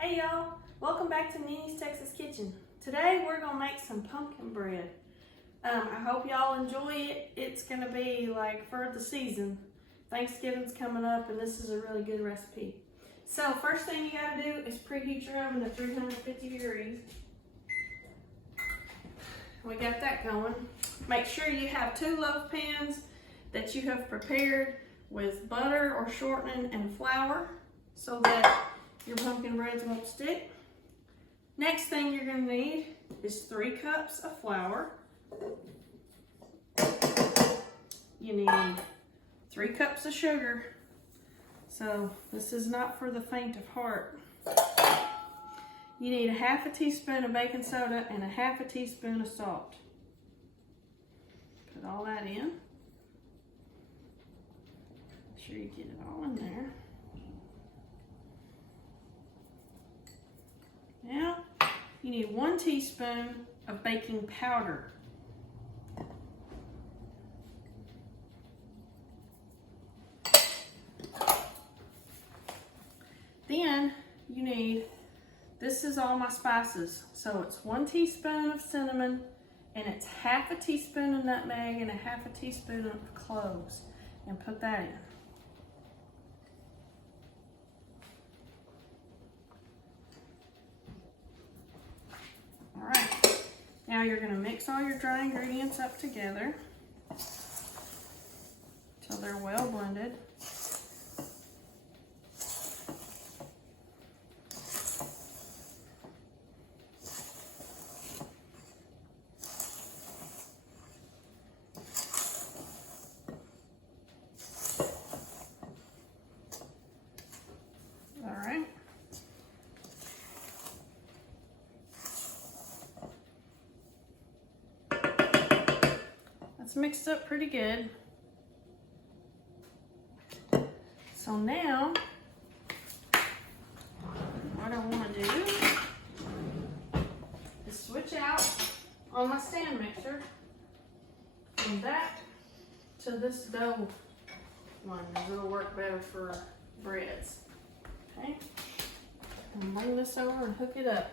Hey y'all, welcome back to Nini's Texas Kitchen. Today we're gonna make some pumpkin bread. I hope y'all enjoy it. It's gonna be like for the season. Thanksgiving's coming up and this is a really good recipe. So first thing you gotta do is preheat your oven to 350 degrees. We got that going. Make sure you have 2 loaf pans that you have prepared with butter or shortening and flour so that your pumpkin breads won't stick. Next thing you're going to need is 3 cups of flour. You need 3 cups of sugar. So this is not for the faint of heart. You need 1/2 teaspoon of baking soda and 1/2 teaspoon of salt. Put all that in. Make sure you get it all in there. Now, you need 1 teaspoon of baking powder. Then, you need, this is all my spices. So it's 1 teaspoon of cinnamon, and it's 1/2 teaspoon of nutmeg and 1/2 teaspoon of cloves. And put that in. Alright, now you're going to mix all your dry ingredients up together until they're well blended. Alright. It's mixed up pretty good. So now, what I want to do is switch out on my stand mixer from that to this dough one. It'll work better for breads. Okay, and bring this over and hook it up.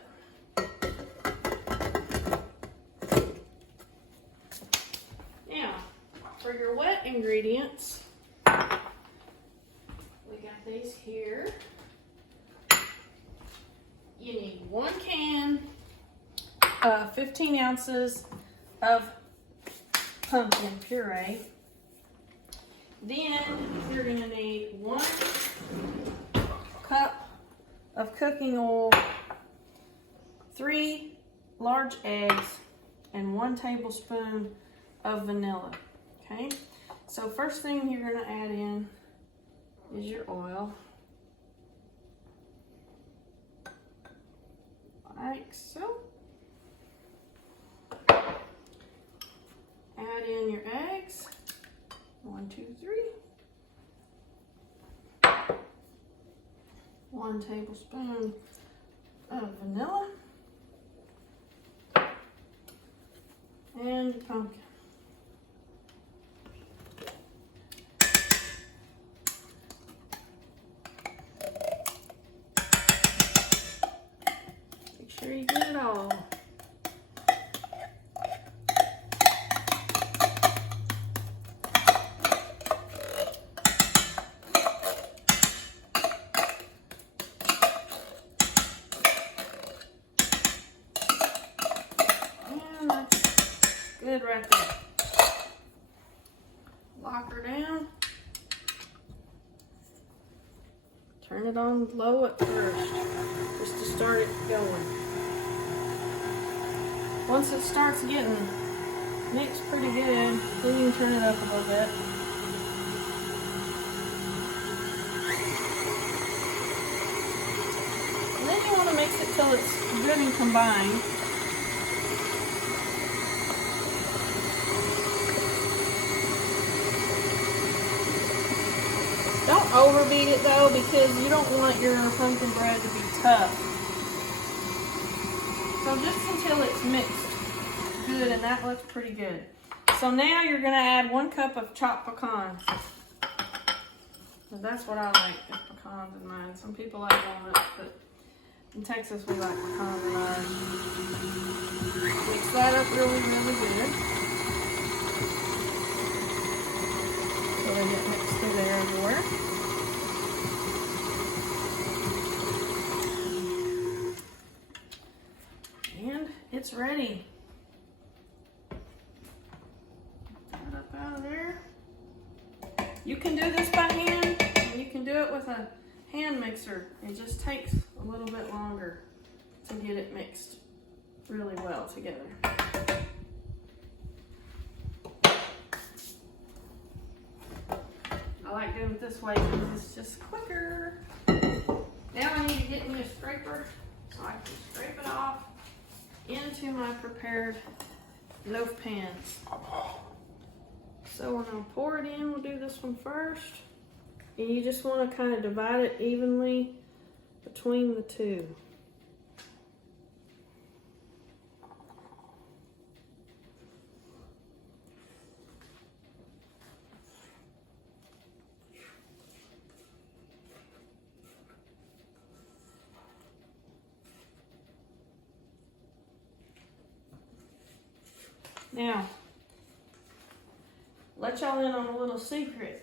For your wet ingredients, we got these here. You need 1 can, 15 ounces of pumpkin puree. Then you're going to need 1 cup of cooking oil, 3 large eggs, and 1 tablespoon of vanilla. Okay, so first thing you're going to add in is your oil, like so. Add in your eggs, 1, 2, 3. 1 tablespoon of vanilla, and your pumpkin. Make sure you get it all. And that's good right there. Lock her down. Turn it on low at first, just to start it going. Once it starts getting mixed pretty good, then you can turn it up a little bit. And then you want to mix it till it's good and combined. Don't overbeat it though, because you don't want your pumpkin bread to be tough. So just until it's mixed good, and that looks pretty good. So now you're going to add 1 cup of chopped pecans. So that's what I like, is pecans in mine. Some people like walnuts, but In Texas, we like pecan in ours. Mix that up really, really good. So they get mixed through there everywhere. And it's ready. Get up out of there. You can do this by hand, and you can do it with a hand mixer. It just takes a little bit longer to get it mixed really well together. I like doing it this way because it's just quicker. Now I need to get me a scraper so I can scrape it off into my prepared loaf pans. So we're gonna pour it in. We'll do this one first. And you just want to kind of divide it evenly between the two. Now, let y'all in on a little secret.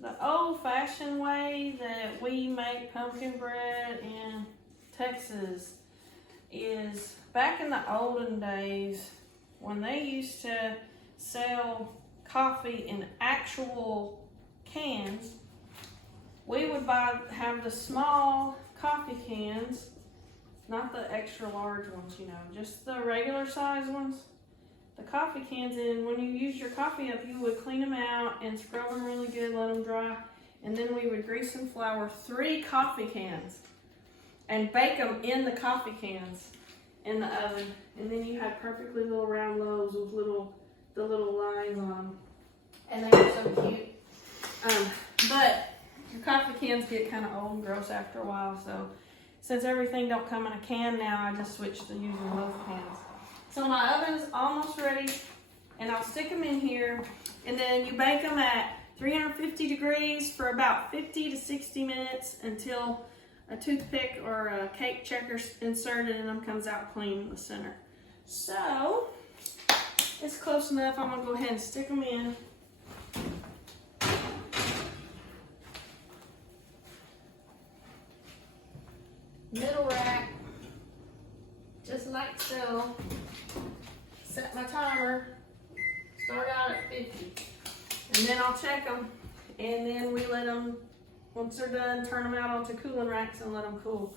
The old-fashioned way that we make pumpkin bread in Texas is back in the olden days when they used to sell coffee in actual cans. We would have the small coffee cans, not the extra large ones, you know, just the regular size ones. The coffee cans, and when you use your coffee up, you would clean them out and scrub them really good, let them dry, and then we would grease and flour 3 coffee cans and bake them in the coffee cans in the oven. And then you had perfectly little round loaves with the little lines on them, and they were so cute. But your coffee cans get kind of old and gross after a while, so since everything don't come in a can now, I just switched to using loaf pans. So my oven is almost ready, and I'll stick them in here, and then you bake them at 350 degrees for about 50 to 60 minutes until a toothpick or a cake checker inserted in them comes out clean in the center. So it's close enough. I'm gonna go ahead and stick them in. Middle rack, just like so. Set my timer, start out at 50, and then I'll check them, and then we let them, once they're done, turn them out onto cooling racks and let them cool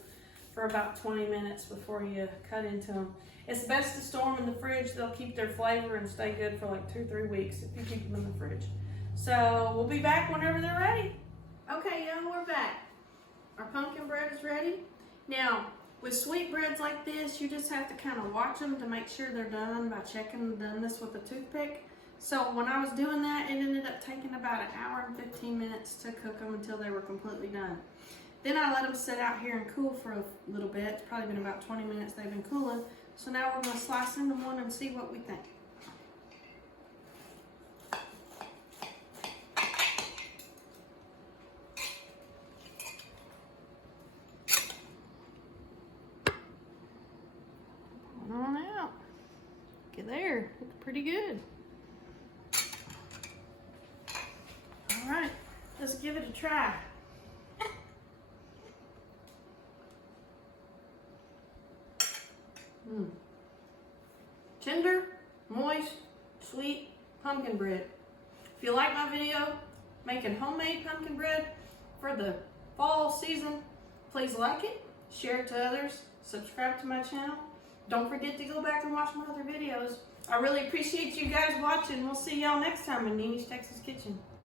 for about 20 minutes before you cut into them. It's best to store them in the fridge. They'll keep their flavor and stay good for like 2 or 3 weeks if you keep them in the fridge. So we'll be back whenever they're ready. Okay, y'all, we're back. Our pumpkin bread is ready. Now, with sweetbreads like this, you just have to kind of watch them to make sure they're done by checking this with a toothpick. So when I was doing that, it ended up taking about 1 hour and 15 minutes to cook them until they were completely done. Then I let them sit out here and cool for a little bit. It's probably been about 20 minutes they've been cooling. So now we're going to slice into one and see what we think. On out. Look at there. Looks pretty good. All right, let's give it a try. Tender, moist, sweet pumpkin bread. If you like my video making homemade pumpkin bread for the fall season, please like it, share it to others, subscribe to my channel. Don't forget to go back and watch my other videos. I really appreciate you guys watching. We'll see y'all next time in Nini's Texas Kitchen.